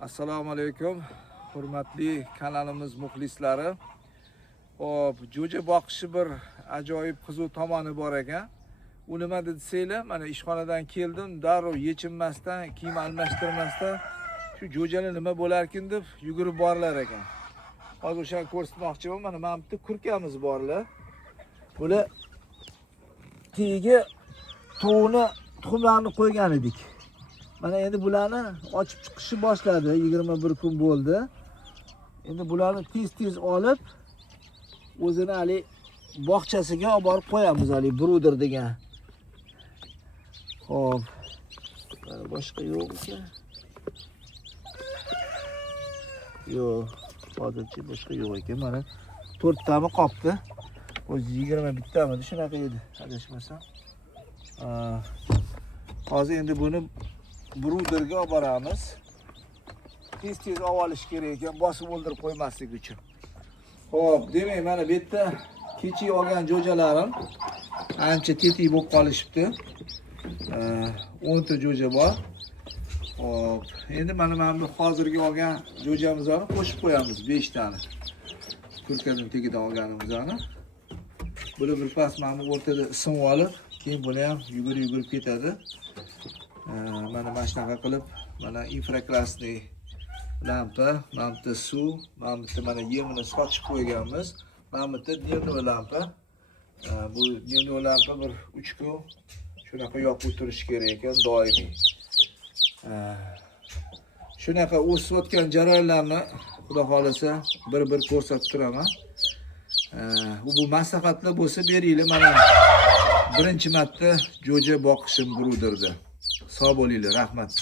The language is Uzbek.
Assalomu alaykum, hurmatli kanalimiz muxlislari. Hop, jo'ja boqishi bir ajoyib qiziq tomoni bor ekan. U nima desanglar, mana ishxonadan keldim, darrov yechinmasdan, kiyim almashtirmasdan shu jo'jani nima bo'larkin deb yugurib borlar ekan. Hozir o'shani ko'rsatmoqchiman. Mana bu yerda kurkamiz borlar. Bular tagiga tuxumlarni qo'ygan edik. Mana endi bularni ochib chiqishni boshladi. 21 kun bo'ldi. Endi bularni tez olib o'zini hali bog'chasiga olib borib qo'yamiz, hali bruder degan. Xo'p. Boshqa yo'q ekan. Yo'q, hozircha boshqa yo'q ekan. Mana 4 tami qopti. O'zi 21 tami shunaqa edi, adashmasam. Hozir endi buni bruderga olib boramiz. Tez olib olish kerak ekan, bosib o'ldirib qo'ymaslik uchun. Xo'p, demak, mana bu yerda kechik olgan jo'jalarim ancha tetik bo'lib qolishibdi. 10 ta jo'ja bor. Xo'p, endi mana bu hozirgi olgan jo'jamizni qo'shib qo'yamiz 5 tani. Kurkaning tagidan olganimizni. Buni birpas mana bu o'rtada isinib olib, keyin buni ham yugurib ketadi. Mana shunaqa qilib, mana infrakrasniy lampa, mana bu suv, mana bu mana yemini sochib qo'yganmiz. Mana bu dnevnoy lampa. Bu dnevnoy lampa bir 3 kun shunaqa yoqib turish kerak ekan doimiy. Shunaqa o'sayotgan jarayonlarni xudo xolasa bir ko'rsatib turaman. Bu maslahatlar bo'lsa beringlar, mana birinchi marta jo'ja boqishim bruderda. Sog' bo'linglar, rahmat.